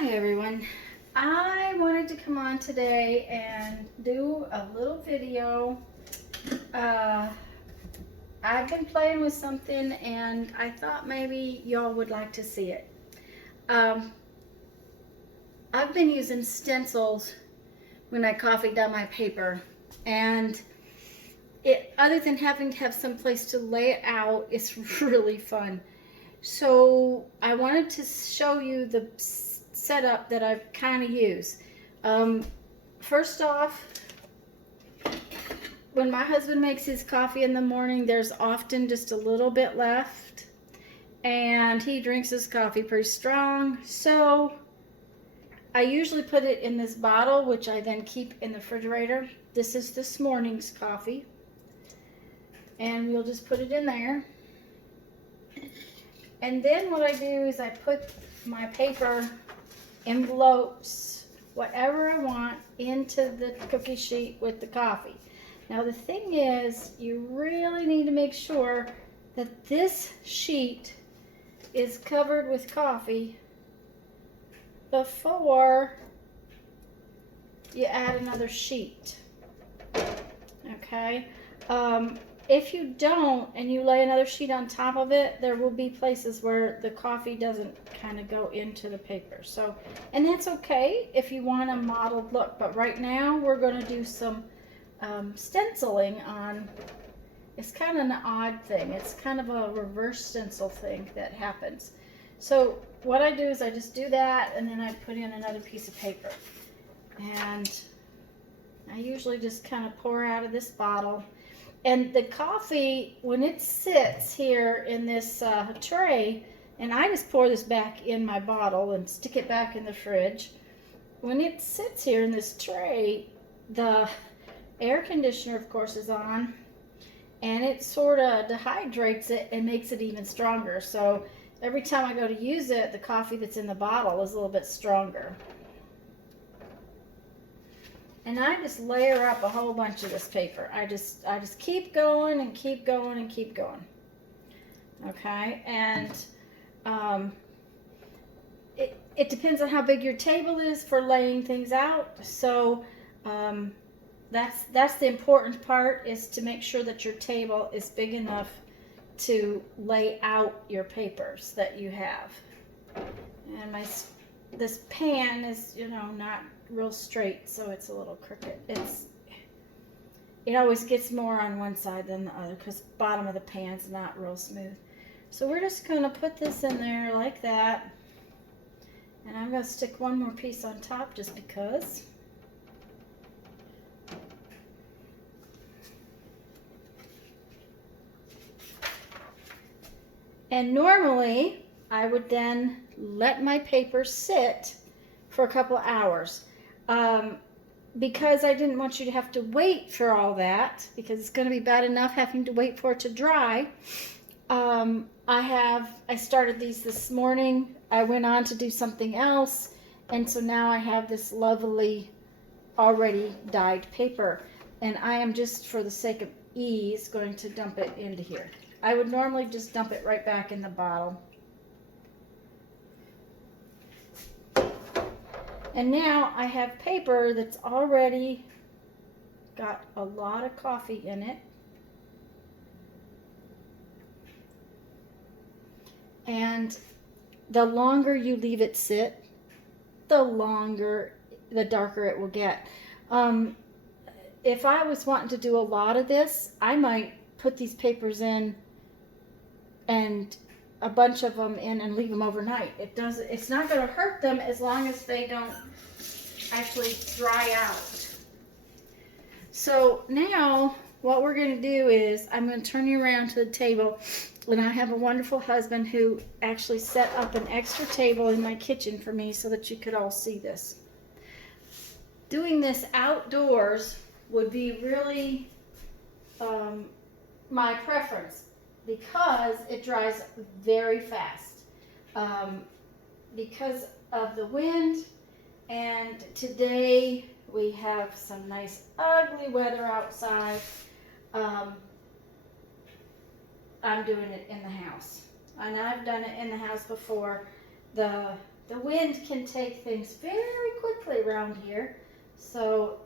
Hi everyone. I wanted to come on today and do a little video. I've been playing with something and I thought maybe y'all would like to see it. I've been using stencils when I coffee down my paper, and other than having to have some place to lay it out, it's really fun. So I wanted to show you the setup that I kind of use. First off, when my husband makes his coffee in the morning, there's often just a little bit left, and he drinks his coffee pretty strong. So I usually put it in this bottle, which I then keep in the refrigerator. This is this morning's coffee, and we'll just put it in there. And then what I do is I put my paper envelopes, whatever I want, into the cookie sheet with the coffee. Now the thing is, you really need to make sure that this sheet is covered with coffee before you add another sheet. Okay? If you don't and you lay another sheet on top of it, there will be places where the coffee doesn't kind of go into the paper. So, and that's okay if you want a mottled look. But right now we're going to do some stenciling on. It's kind of an odd thing. It's kind of a reverse stencil thing that happens. So what I do is I just do that, and then I put in another piece of paper. And I usually just kind of pour out of this bottle. And the coffee, when it sits here in this tray, and I just pour this back in my bottle and stick it back in the fridge. When it sits here in this tray, the air conditioner, of course, is on, and it sort of dehydrates it and makes it even stronger. So every time I go to use it, the coffee that's in the bottle is a little bit stronger. And I just layer up a whole bunch of this paper. I just keep going and keep going and keep going. Okay, and it depends on how big your table is for laying things out. So that's the important part, is to make sure that your table is big enough to lay out your papers that you have. And this pan is, not real straight, so it's a little crooked. It always gets more on one side than the other because the bottom of the pan's not real smooth. So we're just going to put this in there like that, and I'm going to stick one more piece on top just because. And normally I would then let my paper sit for a couple hours. Because I didn't want you to have to wait for all that, because it's going to be bad enough having to wait for it to dry. I started these this morning. I went on to do something else, and so now I have this lovely already dyed paper, and I am just, for the sake of ease, going to dump it into here. I would normally just dump it right back in the bottle. And now I have paper that's already got a lot of coffee in it. And the longer you leave it sit, the darker it will get. If I was wanting to do a lot of this, I might put these papers in and a bunch of them in and leave them overnight. It's not going to hurt them as long as they don't actually dry out. So now what we're going to do is I'm going to turn you around to the table, and I have a wonderful husband who actually set up an extra table in my kitchen for me so that you could all see this. Doing this outdoors would be really my preference, because it dries very fast, because of the wind. And today we have some nice ugly weather outside. I'm doing it in the house, and I've done it in the house before. The the wind can take things very quickly around here. So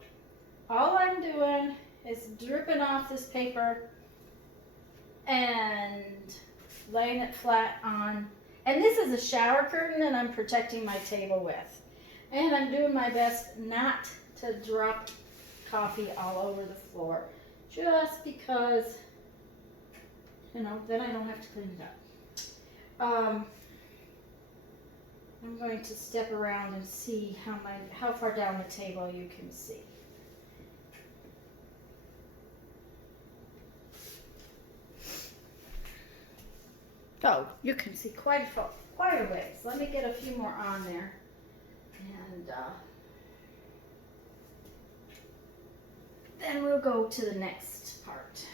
all I'm doing is dripping off this paper and laying it flat on. And this is a shower curtain and I'm protecting my table with. And I'm doing my best not to drop coffee all over the floor. Just because, you know, then I don't have to clean it up. I'm going to step around and see how far down the table you can see. Oh, you can see quite a ways. Let me get a few more on there. And then we'll go to the next part.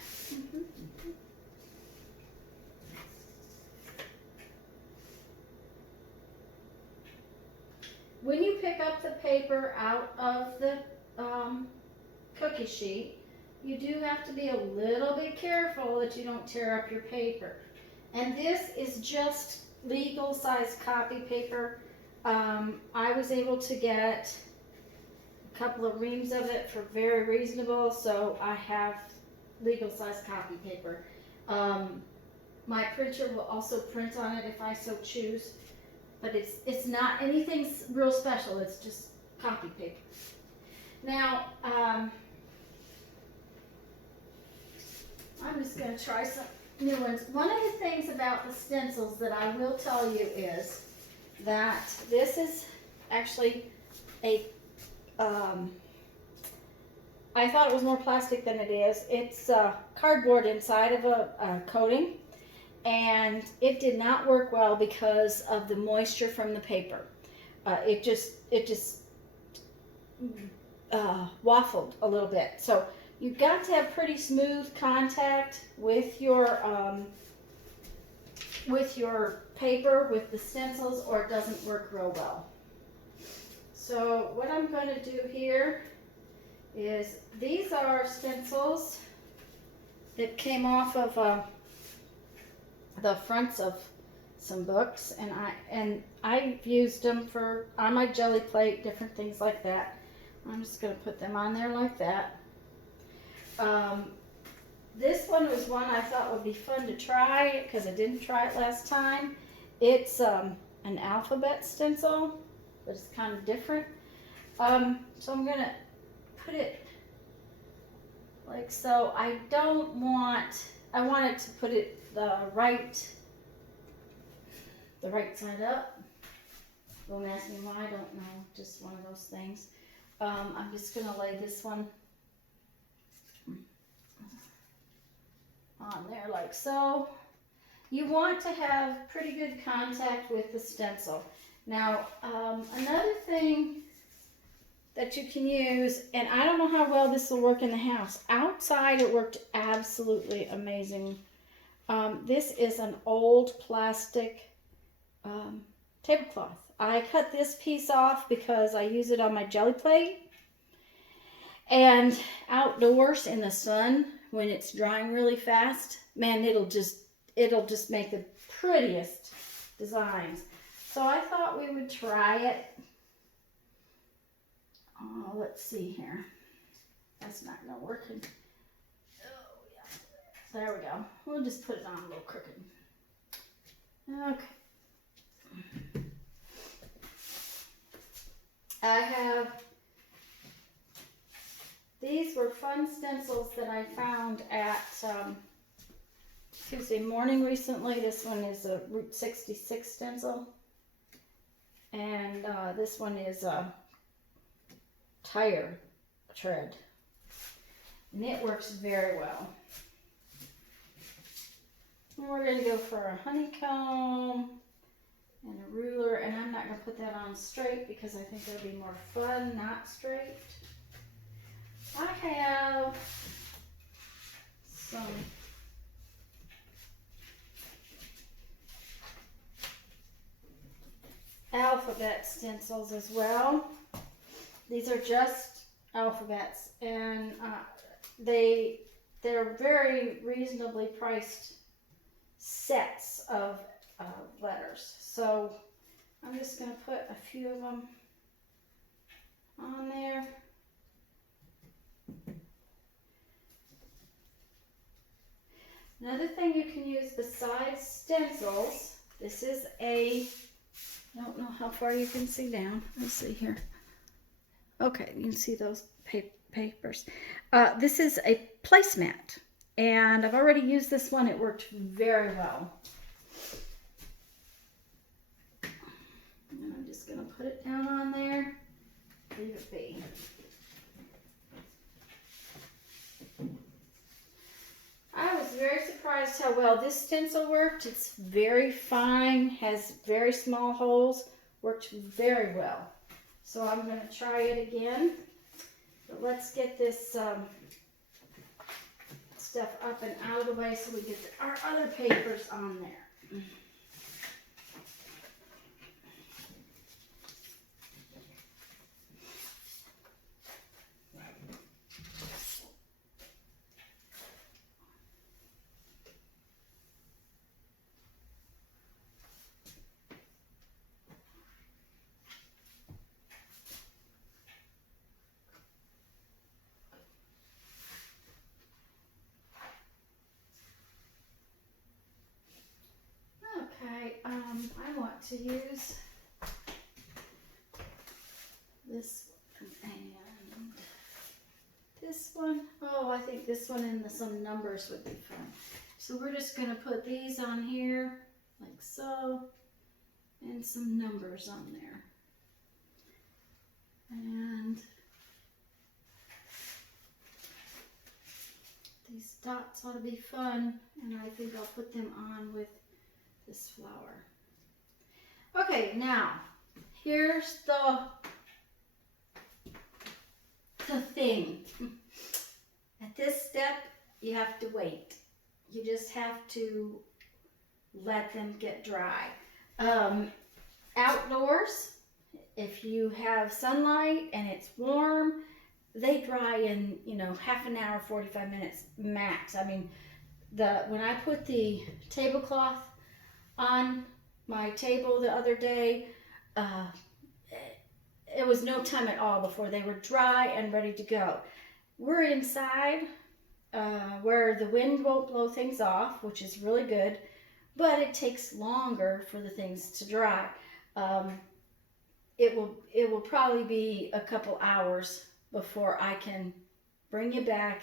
When you pick up the paper out of the cookie sheet, you do have to be a little bit careful that you don't tear up your paper. And this is just legal size copy paper. I was able to get a couple of reams of it for very reasonable, so I have legal size copy paper. My printer will also print on it if I so choose, but it's not anything real special, it's just copy paper. Now, I'm just going to try some new ones. One of the things about the stencils that I will tell you is that this is actually a, I thought it was more plastic than it is. It's cardboard inside of a coating, and it did not work well because of the moisture from the paper. It just waffled a little bit. So you've got to have pretty smooth contact with your paper, with the stencils, or it doesn't work real well. So what I'm going to do here is, these are stencils that came off of the fronts of some books, and I've used them for on my jelly plate, different things like that. I'm just going to put them on there like that. This one was one I thought would be fun to try because I didn't try it last time. It's an alphabet stencil, but it's kind of different. So I'm going to put it like so. I want it to put it the right side up. Don't ask me why, I don't know, just one of those things. I'm just going to lay this one on there like so. You want to have pretty good contact with the stencil. Now, another thing that you can use, and I don't know how well this will work in the house. Outside it worked absolutely amazing. This is an old plastic tablecloth. I cut this piece off because I use it on my jelly plate. And outdoors in the sun, when it's drying really fast, man, it'll just make the prettiest designs. So I thought we would try it. Oh, let's see here. That's not gonna work. Oh yeah, there we go. We'll just put it on a little crooked. Okay. I have, these were fun stencils that I found at Tuesday morning recently. This one is a Route 66 stencil, and this one is a tire tread, and it works very well. And we're going to go for a honeycomb and a ruler, and I'm not going to put that on straight because I think that'll be more fun not straight. I have some alphabet stencils as well. These are just alphabets, and they're very reasonably priced sets of letters. So I'm just going to put a few of them on there. Another thing you can use besides stencils, this is I don't know how far you can see down. Let's see here. Okay, you can see those papers. This is a placemat, and I've already used this one. It worked very well. And I'm just going to put it down on there, leave it be. I was very surprised how well this stencil worked. It's very fine, has very small holes, worked very well. So I'm going to try it again. But let's get this stuff up and out of the way so we get our other papers on there. Okay, I want to use this one and this one. Oh, I think this one and some numbers would be fun. So we're just going to put these on here like so, and some numbers on there. And these dots ought to be fun, and I think I'll put them on with this flower. Okay, now here's the thing. At this step, you have to wait. You just have to let them get dry. Outdoors, if you have sunlight and it's warm, they dry in, half an hour, 45 minutes max. I mean, when I put the tablecloth on my table the other day, it was no time at all before they were dry and ready to go. We're inside where the wind won't blow things off, which is really good, but it takes longer for the things to dry. It will probably be a couple hours before I can bring you back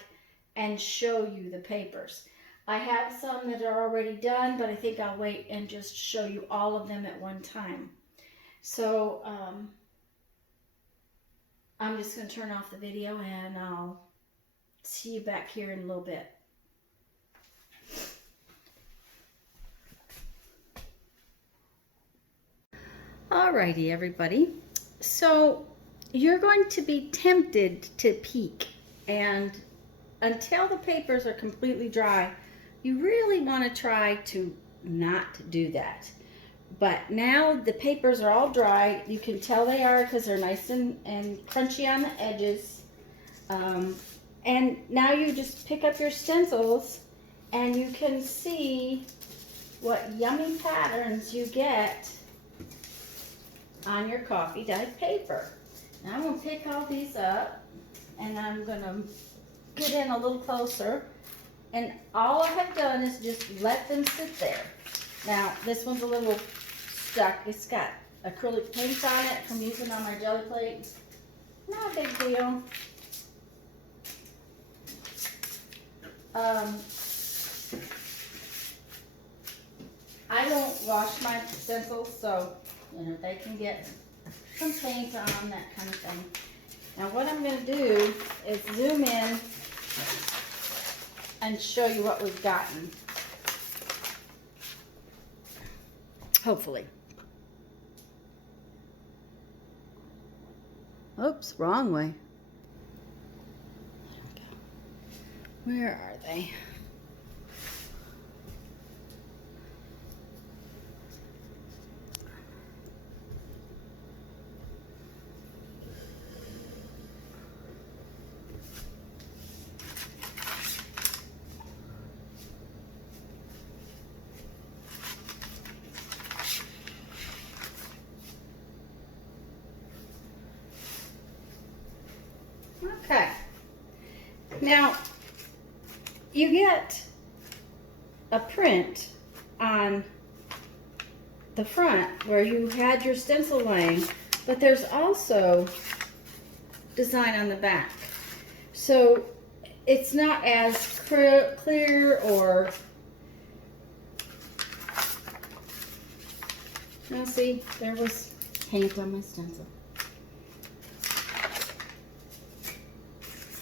and show you the papers. I have some that are already done, but I think I'll wait and just show you all of them at one time. So I'm just going to turn off the video and I'll see you back here in a little bit. Alrighty, everybody. So you're going to be tempted to peek, and until the papers are completely dry, you really want to try to not do that. But now the papers are all dry. You can tell they are because they're nice and crunchy on the edges. And now you just pick up your stencils and you can see what yummy patterns you get on your coffee dyed paper. Now I'm going to pick all these up and I'm going to get in a little closer. And all I have done is just let them sit there. Now, this one's a little stuck. It's got acrylic paint on it from using on my jelly plate. Not a big deal. I don't wash my stencils, so they can get some paint on, that kind of thing. Now what I'm going to do is zoom in and show you what we've gotten. Hopefully. Oops, wrong way. Where are they? Now, you get a print on the front where you had your stencil laying, but there's also design on the back. So it's not as clear or, now see, there was paint on my stencil.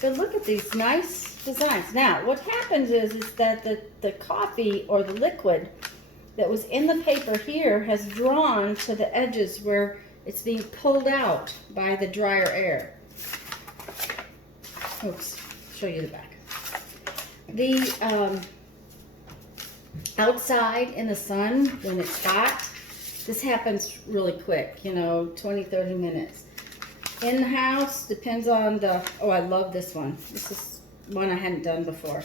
But look at these nice designs. Now, what happens is that the coffee or the liquid that was in the paper here has drawn to the edges where it's being pulled out by the drier air. Oops, show you the back. The outside in the sun, when it's hot, this happens really quick, you know, 20, 30 minutes. In the house, depends on the, oh, I love this one. This is one I hadn't done before.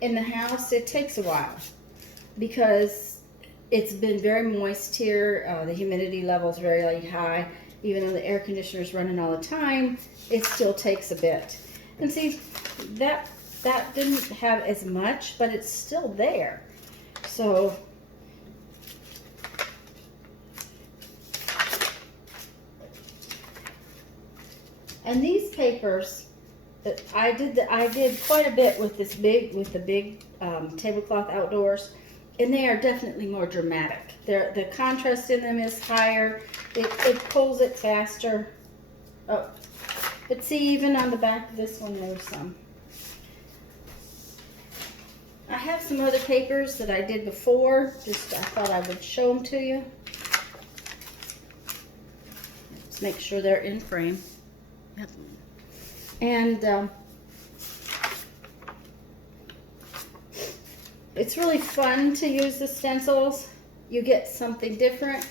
In the house, it takes a while because it's been very moist here. The humidity level is very high. Even though the air conditioner is running all the time, it still takes a bit. And see, that didn't have as much, but it's still there. So, and these papers, I did quite a bit with the big tablecloth outdoors, and they are definitely more dramatic. The contrast in them is higher. It pulls it faster. Oh, but see, even on the back of this one, there's some. I have some other papers that I did before. Just I thought I would show them to you. Let's make sure they're in frame. Yep. And it's really fun to use the stencils. You get something different.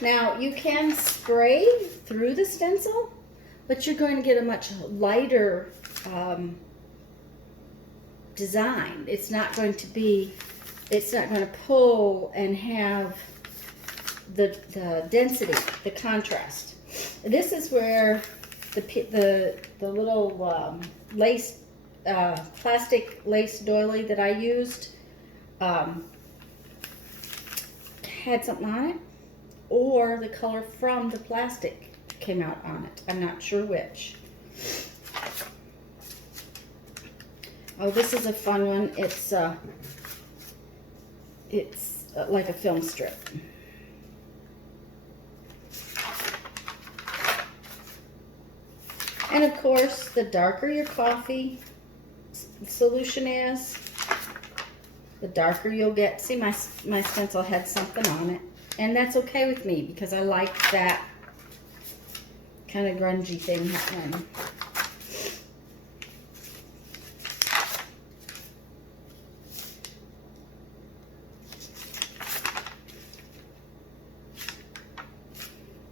Now, you can spray through the stencil, but you're going to get a much lighter design. It's not going to pull and have the density, the contrast. This is where the little lace, plastic lace doily that I used had something on it, or the color from the plastic came out on it. I'm not sure which. Oh, this is a fun one. It's like a film strip. And of course, the darker your coffee solution is, the darker you'll get. See, my stencil had something on it. And that's okay with me because I like that kind of grungy thing happening.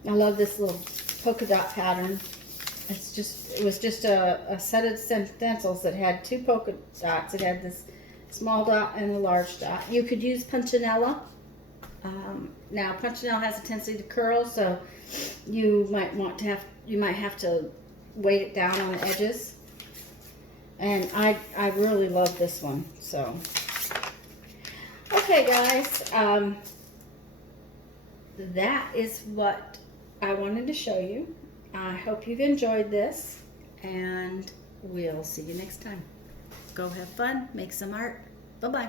I love this little polka dot pattern. It was just a set of stencils that had two polka dots. It had this small dot and a large dot. You could use punchinella. Now punchinella has a tendency to curl, so you might have to weight it down on the edges. And I really love this one. So okay, guys, that is what I wanted to show you. I hope you've enjoyed this, and we'll see you next time. Go have fun, make some art. Bye-bye.